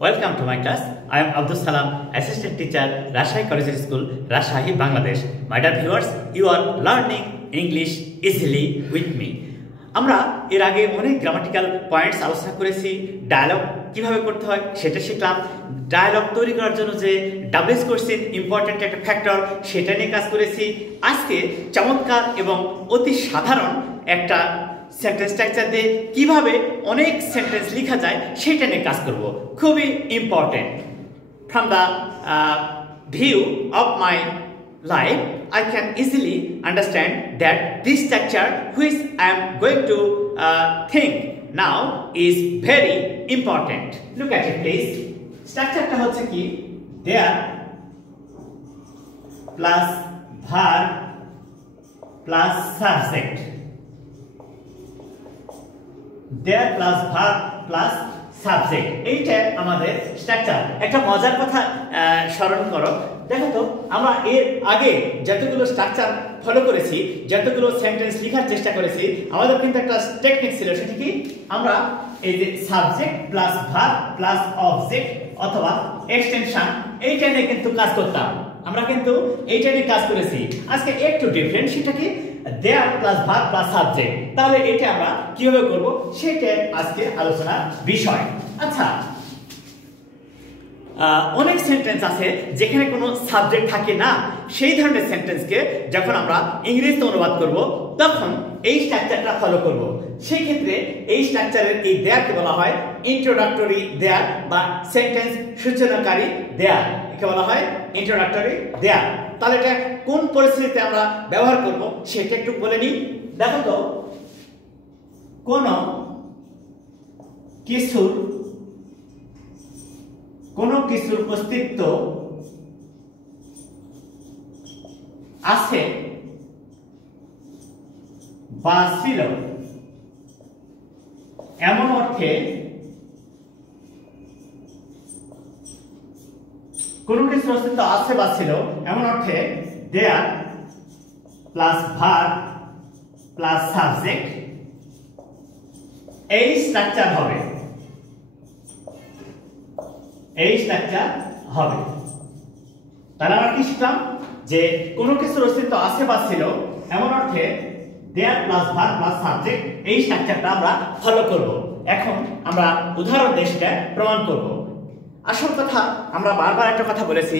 Welcome to my class. I am Abdus Salam, Assistant Teacher, Rajshahi Collegiate School, Rajshahi, Bangladesh. My dear viewers, you are learning English easily with me. আমরা এর আগে অনেক grammatical points আলোচনা করেছি, dialogue কিভাবে করতে হয় সেটা শিখলাম। ডায়ালগ তৈরি করার জন্য যে ডাবলস কোশ্চেন ইম্পর্টেন্ট একটা ফ্যাক্টর সেটা নিয়ে কাজ করেছি। আজকে চমৎকার এবং অতি সাধারণ একটা সেন্টেন্স স্ট্রাকচার দিয়ে কিভাবে অনেক সেন্টেন্স লেখা যায় সেটা নিয়ে কাজ করব। খুবই important. From the view of my life, I can easily understand that this structure which I am going to think now is very important. Look at it please. Structure ta hocche ki there plus verb plus subject. There plus verb plus subject, এইটা আমাদের structure. একটা মজার কথা স্মরণ করো, দেখো তো আমরা এর আগে যতগুলো স্ট্রাকচার ফলো করেছি, যতগুলো সেন্টেন্স লেখার চেষ্টা করেছি, আমাদের কিন্তু একটা টেকনিক ছিল। সেটা কি, আমরা এই যে subject plus verb plus object অথবা এক্সটেনশন এইটা নিয়ে কিন্তু কাজ করতাম। আমরা কিন্তু এইটা নিয়ে কাজ করেছি। আজকে একটু ডিফারেন্ট, সেটা কি দেয়ার প্লাস ভার্ব প্লাস সাবজেক্ট। তাহলে এটা আমরা কিভাবে করব সেটা আজকে আলোচনার বিষয়। আচ্ছা, অনেক সেন্টেন্স আছে যেখানে কোনো সাবজেক্ট থাকে না। সেই ধরনের সেন্টেন্সকে যখন আমরা ইংরেজিতে অনুবাদ করব তখন এই স্ট্রাকচারটা ফলো করব। সেই ক্ষেত্রে এই স্ট্রাকচারের এই দেয়ারকে বলা হয় ইন্ট্রোডাক্টরি দেয়ার বা সেন্টেন্স সূচনাকারী দেয়ার। একে বলা হয় ইন্ট্রোডাক্টরি দেয়ার। তাহলে এটা কোন পরিস্থিতিতে আমরা ব্যবহার করব সেটা একটু বলে নিই। দেখো তো, কোন কিছুর অস্তিত্ব আছে বা ছিল এমন অর্থে, কোন কিছুর অস্তিত্ব আছে বা ছিল এমন অর্থে there plus verb plus subject এই স্ট্রাকচার হবে। এই স্ট্রাকচার হবে। তাহলে আমরা কি শিখলাম, যে কোনো কিছুর অস্তিত্ব আছে বা ছিল এমন অর্থে there plus verb plus subject এই স্ট্রাকচারটা আমরা ফলো করব। এখন আমরা উদাহরণ দিয়ে সেটা প্রমাণ করব। আসল কথা, আমরা বারবার একটা কথা বলেছি,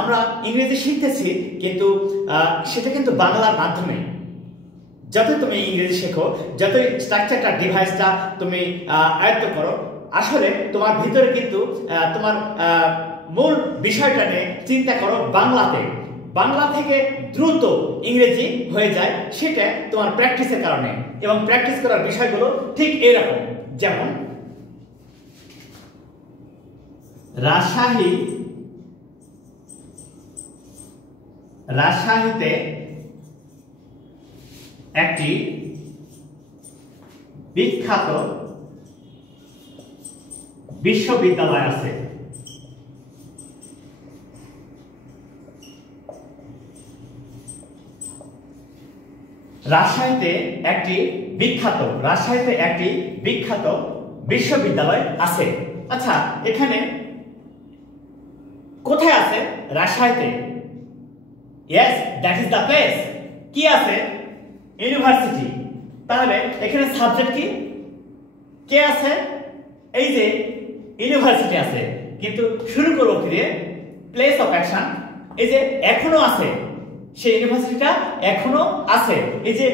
আমরা ইংরেজি শিখতেছি কিন্তু সেটা কিন্তু বাংলার মাধ্যমে। যত তুমি ইংরেজি শেখো, যতই স্ট্রাকচারটা ডিভাইসটা তুমি আয়ত্ত করো, আসলে তোমার ভিতরে কিন্তু তোমার মূল বিষয়টা নিয়ে চিন্তা করো বাংলাতে। বাংলা থেকে দ্রুত ইংরেজি হয়ে যায়, সেটা তোমার প্র্যাকটিসের কারণে। এবং প্র্যাকটিস করার বিষয়গুলো ঠিক এরকম, যেমন রাজশাহীতে একটি বিখ্যাত বিশ্ববিদ্যালয় আছে। রাজশাহীতে একটি বিখ্যাত বিশ্ববিদ্যালয় আছে। আচ্ছা, এখানে কোথায় আছে? রাজশাহীতে। Yes, that is the place. কি আছে? ইউনিভার্সিটি। তাহলে এখানে সাবজেক্ট কি? কে আছে? এই যে ইউনিভার্সিটি আছে, কিন্তু শুরু করব কি দিয়ে? Place of action. এই যে এখনো আছে, সেই ইউনিভার্সিটিটা এখনো আছে। এই যে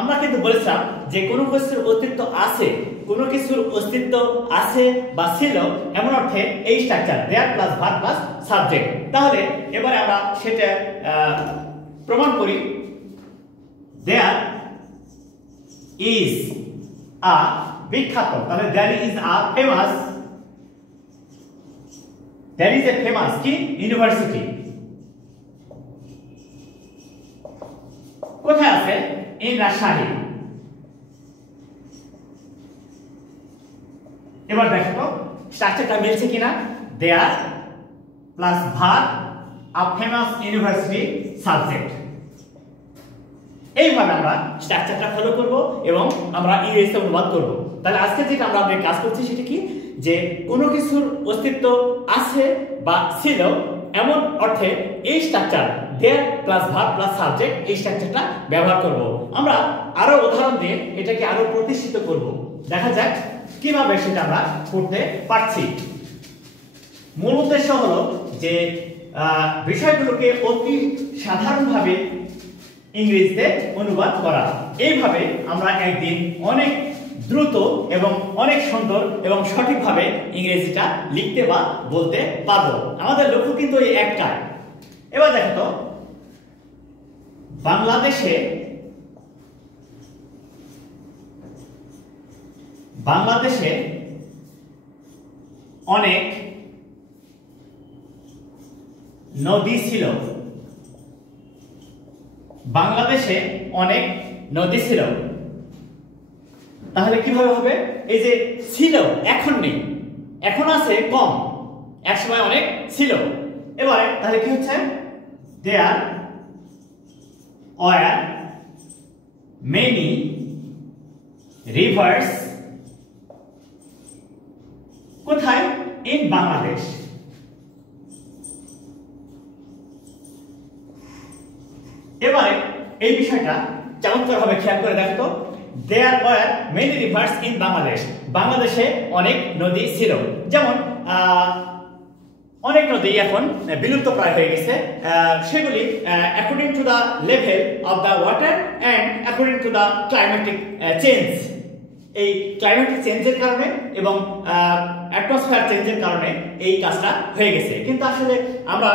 আমরা কিন্তু বলেছিলাম যে কোনো কিছুর অস্তিত্ব আছে, কোনো কিছুর অস্তিত্ব আছে বা ছিল এমন অর্থে এই স্ট্রাকচার দেয়ার প্লাস ভার্ব প্লাস সাবজেক্ট। তাহলে এবারে আমরা সেটা প্রমাণ করি। দেয়ার ইজ আ বিখ্যাত, তাহলে there is a famous, there is a famous কি ইউনিভার্সিটি। কোথায় আছে? ইন রাজশাহী। এবার দেখো তো স্ট্রাকচারটা মিলছে কিনা। There plus verb a famous university subject. এইভাবে আমরা স্ট্রাকচারটা ফলো করব এবং আমরা ইংরেজিতে অনুবাদ করব। তাহলে আজকে যেটা আমরা কাজ করছি সেটা কি, যে কোনো কিছুর অস্তিত্ব আছে বা ছিল এমন অর্থে এই স্ট্রাকচার দেয়ার প্লাস ভার্ব প্লাস সাবজেক্ট এই স্ট্রাকচারটা ব্যবহার করব। আমরা আরো উদাহরণ দিয়ে এটাকে আরো প্রতিষ্ঠিত করব। দেখা যাক কিভাবে সেটা আমরা করতে পারছি। মূল উদ্দেশ্য হলো যে বিষয়গুলোকে অতি সাধারণভাবে ইংরেজিতে অনুবাদ করা। এইভাবে আমরা একদিন অনেক দ্রুত এবং অনেক সুন্দর এবং সঠিকভাবে ইংরেজিটা লিখতে বা বলতে পারবো। আমাদের লক্ষ্য কিন্তু এই একটাই। এবার দেখো তো, বাংলাদেশে অনেক নদী ছিল। বাংলাদেশে অনেক নদী ছিল। তাহলে কিভাবে হবে? এই যে ছিল এখন নেই, এখন আছে কম, এক সময় অনেক ছিল। এবারে তাহলে কি হচ্ছে? There were many rivers. কোথায়? ইন বাংলাদেশ। এবারে এই বিষয়টা চমৎকার ভাবে খেয়াল করে দেখো তো, there were many rivers in Bangladesh. বাংলাদেশে অনেক নদী ছিল। যেমন অনেক নদী এখন বিলুপ্ত প্রায় হয়ে গেছে। সেগুলি according to the level of the water and according to the climatic change. এই ক্লাইমেটিক চেঞ্জের কারণে এবং অ্যাটমসফিয়ার চেঞ্জের কারণে এই কাজটা হয়ে গেছে। কিন্তু আসলে আমরা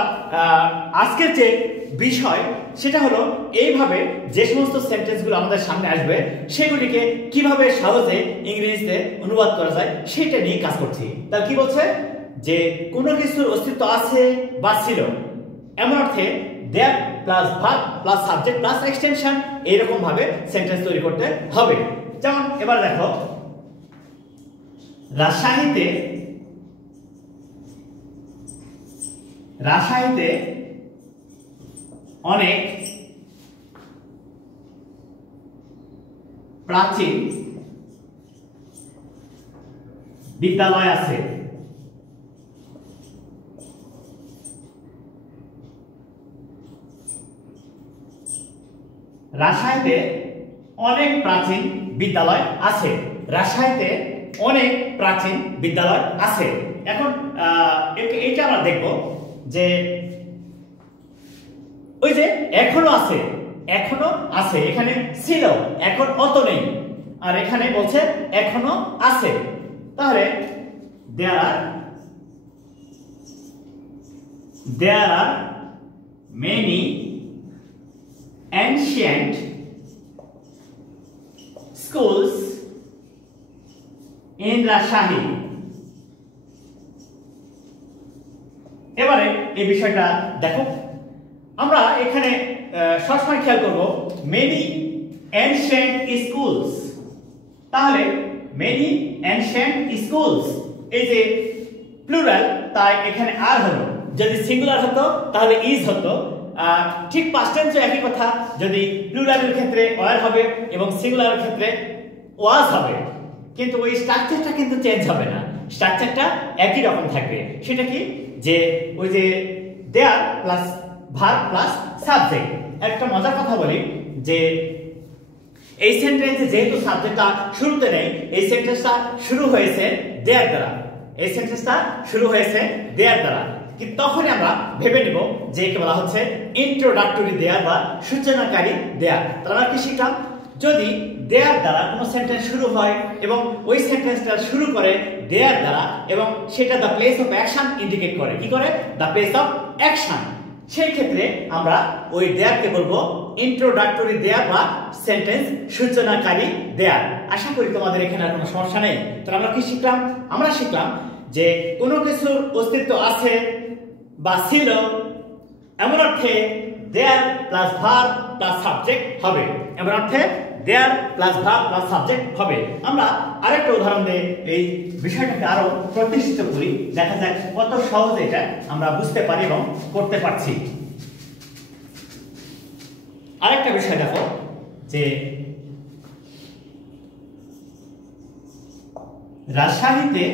আজকের যে বিষয় সেটা হলো এইভাবে যে সমস্ত সেন্টেন্সগুলো আমাদের সামনে আসবে সেগুলিকে কিভাবে সহজে ইংরেজিতে অনুবাদ করা যায় সেটা নিয়ে কাজ করছি। তাহলে কি বলছে? যে কোনো কিছুর অস্তিত্ব আছে বা ছিল এমন অর্থে there plus verb plus subject plus extension এইরকম ভাবে সেন্টেন্স তৈরি করতে হবে। যেমন এবার দেখো, রাজশাহীতে অনেক প্রাচীন বিদ্যালয় আছে। রাজশাহীতে অনেক প্রাচীন বিদ্যালয় আছে। রাজশাহীতে অনেক প্রাচীন বিদ্যালয় আছে। এখন এটা আমরা দেখব যে ওই যে এখনো আছে, এখনো আছে, এখানে ছিল এখন অত নেই, আর এখানে বলছে এখনো আছে। তাহলে there are many ancient schools in Rajshahi। এবারে এই বিষয়টা দেখো, আমরা এখানে সবসময় খেয়াল করব many ancient schools। তাহলে many ancient schools এই যে প্লুরাল, তাই এখানে আর হলো। যদি সিঙ্গুলার হতো তাহলে ইজ হতো। ঠিক পাস্ট টেন্সে একই কথা, যদি প্লুরালের ক্ষেত্রে ওয়ার হবে এবং সিঙ্গুলারের ক্ষেত্রে ওয়াজ হবে, কিন্তু ওই স্ট্রাকচারটা কিন্তু চেঞ্জ হবে না, স্ট্রাকচারটা একই রকম থাকবে। সেটা কি? যে ওই যে দেয়ার প্লাস ভার্ব প্লাস সাবজেক্ট। একটা মজার কথা বলি যে এই সেন্টেন্সে যেহেতু সাবজেক্টটা শুরুতে নেই, এই সেন্টেন্সটা শুরু হয়েছে দেয়ার দ্বারা, এই সেন্টেন্সটা শুরু হয়েছে দেয়ার দ্বারা। কিন্তু তখনই আমরা ভেবে নিব যে একে বলা হচ্ছে ইন্ট্রোডাক্টরি দেয়ার বা সূচনাকারী দেয়ার। তাহলে আমরা কি শিখলাম? যদি দেয়ার দ্বারা কোনো সেন্টেন্স শুরু হয় এবং ওই সেন্টেন্সটা শুরু করে দেয়ার দ্বারা এবং সেটা the place of action indicate করে, কি করে? The place of action. সেই ক্ষেত্রে আমরা ওই দেয়ারকে বলবো ইন্ট্রোডাক্টরি দেয়ার বা সেন্টেন্স সূচনাকারী দেয়ার। আশা করি তোমাদের এখানে আর কোনো সমস্যা নেই। তাহলে আমরা কি শিখলাম? আমরা শিখলাম যে কোনো কিছুর অস্তিত্ব আছে বা ছিল এমন অর্থে there plus verb plus subject হবে, এমন অর্থে there plus verb plus subject হবে। আমরা আরেকটা উদাহরণ দিয়ে এই বিষয়টাকে আরো প্রতিষ্ঠিত করি, দেখা যাক কত সহজে এটা আমরা বুঝতে পারি এবং করতে পারছি। আরেকটা বিষয় দেখো যে রাজশাহীতে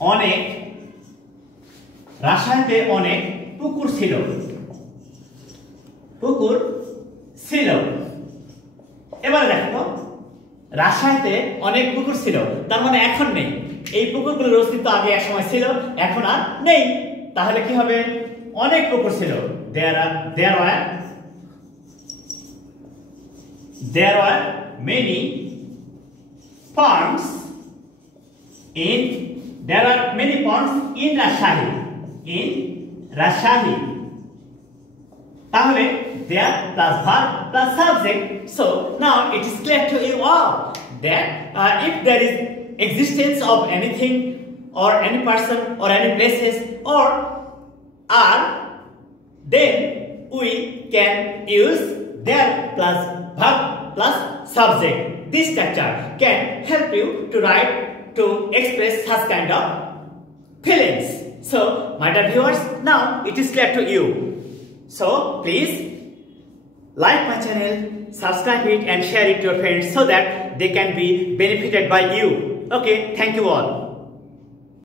অনেক রাজশাহীতে অনেক পুকুর ছিল। পুকুর ছিল। এবারে দেখো তো, রাজশাহীতে অনেক পুকুর ছিল, তার মানে এখন নেই। এই পুকুরগুলোর অস্তিত্ব আগে এক সময় ছিল, এখন আর নেই। তাহলে কি হবে? অনেক পুকুর ছিল। There were many ponds in Rajshahi. তাহলে there plus verb plus subject. So now it is clear to you all that if there is existence of anything or any person or any places or are, then we can use there plus verb plus subject. This structure can help you to express such kind of feelings. So my dear viewers, now it is clear to you. So please like my channel, subscribe it and share it to your friends so that they can be benefited by you. Okay, thank you all.